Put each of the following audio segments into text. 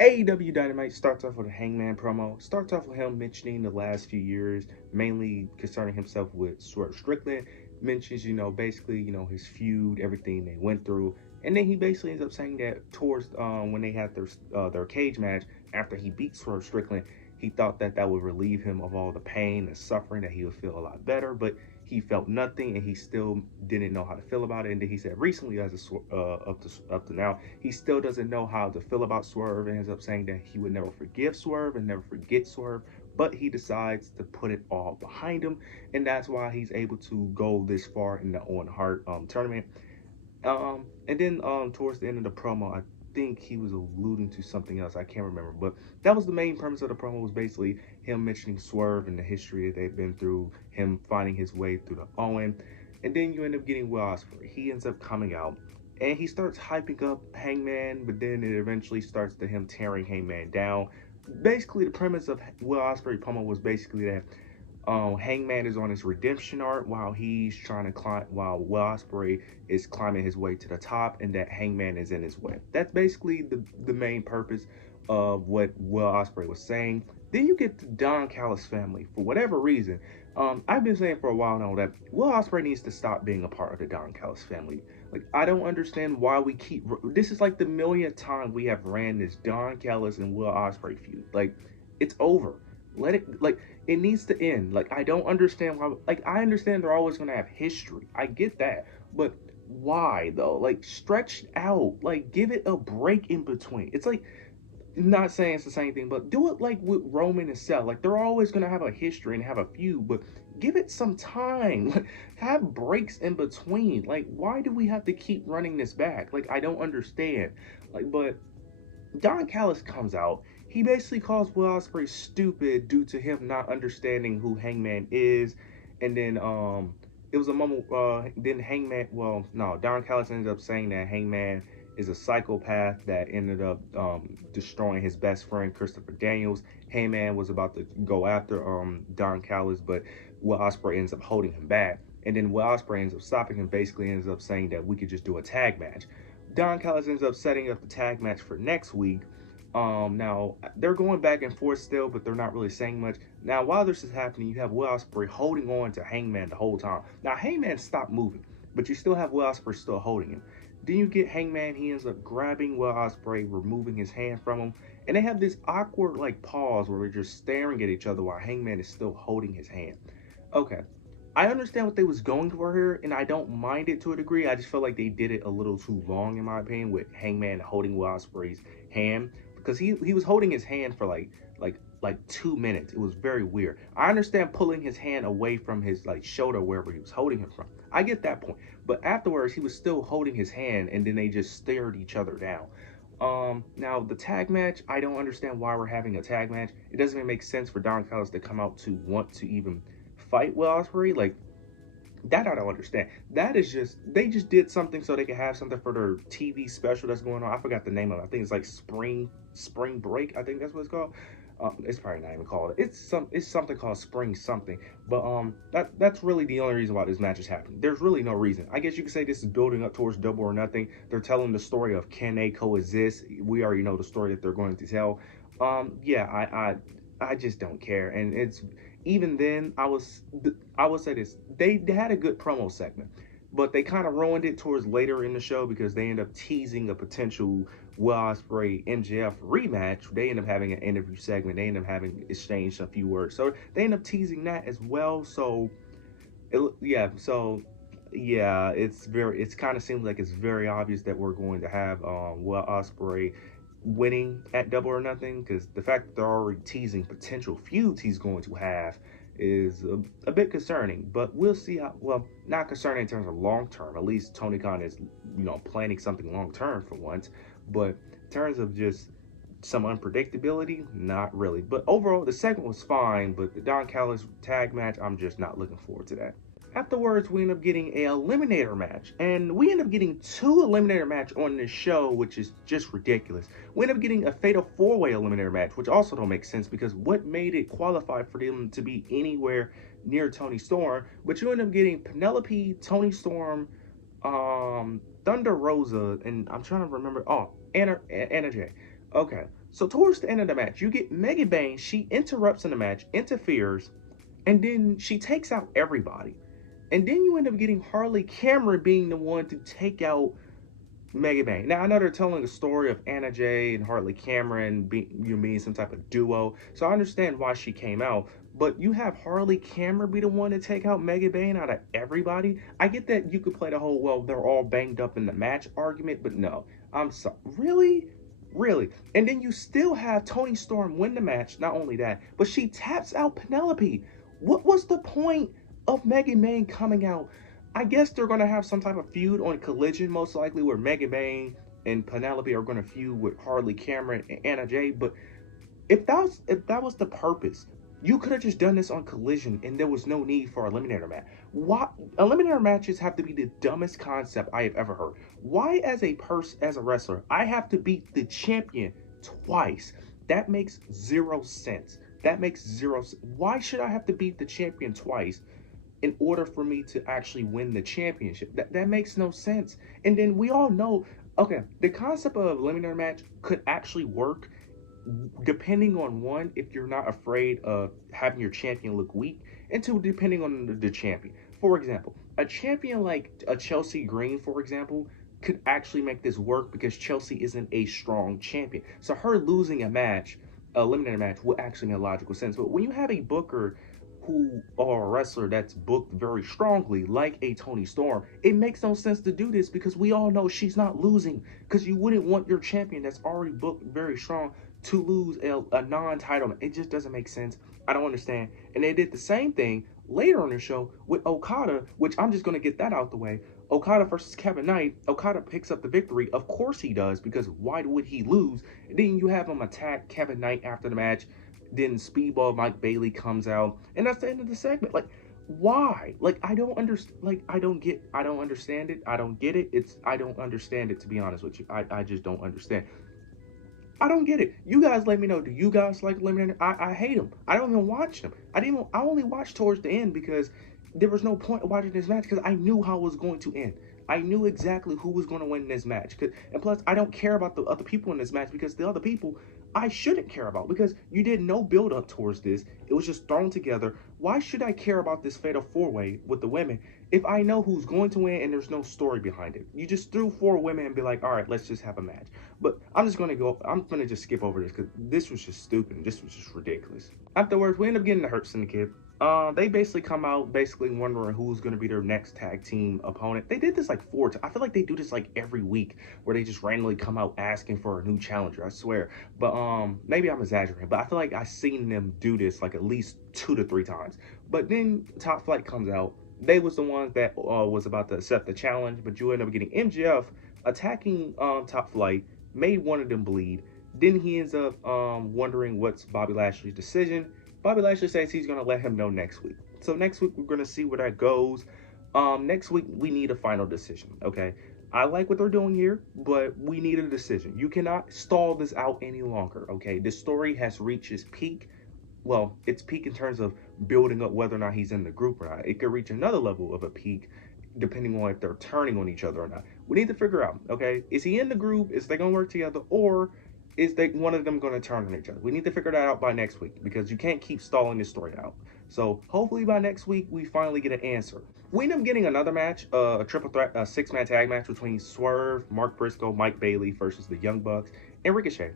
AEW Dynamite starts off with a Hangman promo. Starts off with him mentioning the last few years, mainly concerning himself with Swerve Strickland. Mentions, basically, his feud, everything they went through, and then he basically ends up saying that towards when they had their cage match after he beat Swerve Strickland, he thought that that would relieve him of all the pain and suffering, that he would feel a lot better, but he felt nothing and he still didn't know how to feel about it. And then he said recently, up to now, he still doesn't know how to feel about Swerve, and ends up saying that he would never forgive Swerve and never forget Swerve, but he decides to put it all behind him, and that's why he's able to go this far in the Owen Hart tournament. And then towards the end of the promo, I think he was alluding to something else. I can't remember, but that was the main premise of the promo. Was basically him mentioning Swerve and the history that they've been through, him finding his way through the Owen, and then you end up getting Will Ospreay. He ends up coming out and he starts hyping up Hangman, but then it eventually starts to him tearing Hangman down. Basically, the premise of Will Ospreay promo was basically that Hangman is on his redemption arc while he's trying to climb, while Will Ospreay is climbing his way to the top, and that Hangman is in his way. That's basically the main purpose of what Will Ospreay was saying. Then you get the Don Callis family. For whatever reason, I've been saying for a while now that Will Ospreay needs to stop being a part of the Don Callis family. Like, I don't understand why we keep. This is like the millionth time we have ran this Don Callis and Will Ospreay feud. Like, it's over. Let it, like, it needs to end. Like, I don't understand why. Like, I understand they're always going to have history. I get that. But why, though? Like, stretch out. Like, give it a break in between. It's like, not saying it's the same thing, but do it like with Roman and Seth. Like, they're always going to have a history and have a feud, but give it some time. Like, have breaks in between. Like, why do we have to keep running this back? Like, I don't understand. Like, but Don Callis comes out. He basically calls Will Ospreay stupid due to him not understanding who Hangman is, and then it was a moment. Then Hangman. Well, no, Don Callis ended up saying that Hangman is a psychopath that ended up destroying his best friend Christopher Daniels. Hangman was about to go after Don Callis, but Will Ospreay ends up holding him back, and then Will Ospreay ends up stopping him. Basically, ends up saying that we could just do a tag match. Don Callis ends up setting up the tag match for next week. Now they're going back and forth still, but they're not really saying much. Now, while this is happening, you have Will Ospreay holding on to Hangman the whole time. Now, Hangman stopped moving, but you still have Will Ospreay still holding him. Then you get Hangman. He ends up grabbing Will Ospreay, removing his hand from him, and they have this awkward like pause where they're just staring at each other while Hangman is still holding his hand. Okay, I understand what they was going for here, and I don't mind it to a degree. I just felt like they did it a little too long, in my opinion, with Hangman holding Will Ospreay's hand, because he was holding his hand for like 2 minutes. It was very weird. I understand pulling his hand away from his like shoulder wherever he was holding him from. I get that point, but afterwards he was still holding his hand, and then they just stared each other down. Now the tag match, I don't understand why we're having a tag match. It doesn't even make sense for Don Callis to come out to want to even fight Will Ospreay. Like, that I don't understand. That is just, they just did something so they could have something for their TV special that's going on. I forgot the name of it. I think it's like Spring Break. I think that's what it's called. It's probably not even called. It's something called Spring something. But that's really the only reason why this match is happening. There's really no reason. I guess you could say this is building up towards Double or Nothing. They're telling the story of can they coexist. We already know the story that they're going to tell. Yeah, I just don't care, and it's even then, I will say this: they had a good promo segment, but they kind of ruined it towards later in the show because they end up teasing a potential Will Ospreay MJF rematch. They end up having an interview segment. They end up having exchanged a few words, so they end up teasing that as well. So, yeah, it's kind of seems like it's very obvious that we're going to have Will Ospreay winning at Double or Nothing, because the fact that they're already teasing potential feuds he's going to have is a bit concerning. But we'll see how, well, not concerning in terms of long term. At least Tony Khan is, planning something long term for once. But in terms of just some unpredictability, not really. But overall, the segment was fine, but the Don Callis tag match, I'm just not looking forward to that. Afterwards, we end up getting a eliminator match, and we end up getting two eliminator match on this show, which is just ridiculous. We end up getting a fatal four-way eliminator match, which also don't make sense because what made it qualify for them to be anywhere near Tony Storm? But you end up getting Penelope, Tony Storm, Thunder Rosa, and I'm trying to remember. Oh, Anna Jay. Okay, So towards the end of the match, you get Megan Bayne. She interrupts in the match, interferes, and then she takes out everybody. And then you end up getting Harley Cameron being the one to take out Mega Man. Now I know they're telling a story of Anna Jay and Harley Cameron being some type of duo, so I understand why she came out. But you have Harley Cameron be the one to take out Mega Bane out of everybody. I get that you could play the whole well they're all banged up in the match argument, but no, I'm sorry, really, really. And then you still have Toni Storm win the match. Not only that, but she taps out Penelope. What was the point of Mega Man coming out? I guess they're going to have some type of feud on Collision, most likely, where Mega Bane and Penelope are going to feud with Harley Cameron and Anna Jay. But if that was the purpose, you could have just done this on Collision, and there was no need for eliminator match. Why eliminator matches have to be the dumbest concept I have ever heard? Why, as a wrestler, I have to beat the champion twice? That makes zero sense. That makes zero. Why should I have to beat the champion twice in order for me to actually win the championship? That makes no sense. And then we all know, okay, the concept of eliminator match could actually work depending on one, if you're not afraid of having your champion look weak, and two, depending on the champion. For example, a champion like a Chelsea Green, for example, could actually make this work because Chelsea isn't a strong champion. So her losing a match, eliminator match, would actually make logical sense. But when you have a booker who or a wrestler that's booked very strongly, like a Toni Storm, it makes no sense to do this because we all know she's not losing. Because you wouldn't want your champion that's already booked very strong to lose a non-title. It just doesn't make sense. I don't understand. And they did the same thing later on the show with Okada, which I'm just going to get that out the way. Okada versus Kevin Knight. Okada picks up the victory. Of course he does, because why would he lose? And then you have him attack Kevin Knight after the match. Then Speedball Mike Bailey comes out, and that's the end of the segment. Like, why? Like, I don't understand. Like, I don't understand it. I don't get it. I don't understand it, to be honest with you. I just don't understand. I don't get it. You guys let me know. Do you guys like Eliminator? I hate them. I don't even watch them. I only watched towards the end because there was no point of watching this match because I knew how it was going to end. I knew exactly who was going to win this match. And plus, I don't care about the other people in this match because the other people I shouldn't care about because you did no build up towards this. It was just thrown together. Why should I care about this fatal four-way with the women if I know who's going to win and there's no story behind it? You just threw four women and be like, all right, let's just have a match. But I'm going to just skip over this because this was just stupid and this was just ridiculous. Afterwards, we end up getting the Hurt Syndicate. They basically come out wondering who's going to be their next tag team opponent. They did this like 4 times. I feel like they do this like every week where they just randomly come out asking for a new challenger, I swear. But maybe I'm exaggerating, but I feel like I've seen them do this like at least 2 to 3 times. But then Top Flight comes out. They was the ones that was about to accept the challenge, but you end up getting MJF attacking Top Flight, made one of them bleed. Then he ends up wondering what's Bobby Lashley's decision. Bobby Lashley says he's going to let him know next week. So next week, we're going to see where that goes. Next week, we need a final decision, okay? I like what they're doing here, but we need a decision. You cannot stall this out any longer, okay? This story has reached its peak. Well, its peak in terms of building up whether or not he's in the group or not. It could reach another level of a peak depending on if they're turning on each other or not. We need to figure out, okay? Is he in the group? Is they going to work together? Or is one of them going to turn on each other? We need to figure that out by next week because you can't keep stalling this story out. So hopefully by next week, we finally get an answer. We end up getting another match, a triple threat, a 6-man tag match between Swerve, Mark Briscoe, Mike Bailey versus the Young Bucks and Ricochet.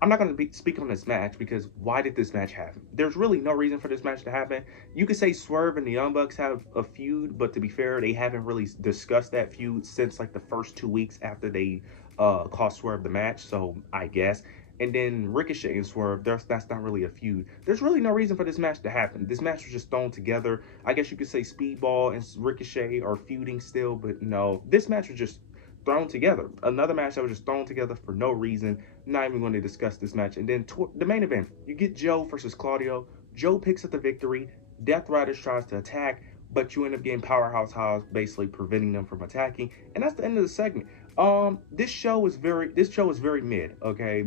I'm not going to speak on this match because why did this match happen? There's really no reason for this match to happen. You could say Swerve and the Young Bucks have a feud, but to be fair, they haven't really discussed that feud since like the first 2 weeks after they cost Swerve the match, so I guess. And then Ricochet and Swerve, that's not really a feud. There's really no reason for this match to happen. This match was just thrown together. I guess you could say Speedball and Ricochet are feuding still, but no. This match was just thrown together. Another match that was just thrown together for no reason. Not even going to discuss this match. And then the main event, you get Joe versus Claudio. Joe picks up the victory. Death Riders tries to attack, but you end up getting Powerhouse Hobbs basically preventing them from attacking. And that's the end of the segment. This show is very mid, okay?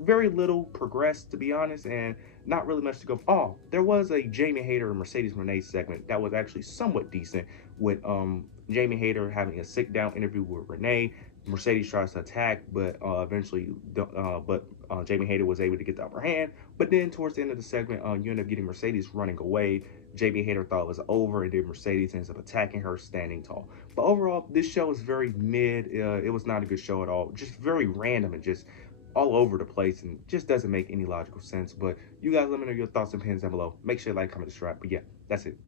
Very little progressed, to be honest, and not really much to go. Oh, there was a Jamie Hayter and Mercedes Moné segment that was actually somewhat decent with Jamie Hayter having a sit-down interview with Renee. Mercedes tries to attack, but eventually, Jamie Hayter was able to get the upper hand. But then towards the end of the segment, you end up getting Mercedes running away. Jamie Hayter thought it was over, and then Mercedes ends up attacking her standing tall. But overall, this show is very mid. It was not a good show at all. Just very random and just all over the place, and just doesn't make any logical sense. But you guys let me know your thoughts and opinions down below. Make sure you like, comment, subscribe. But yeah, that's it.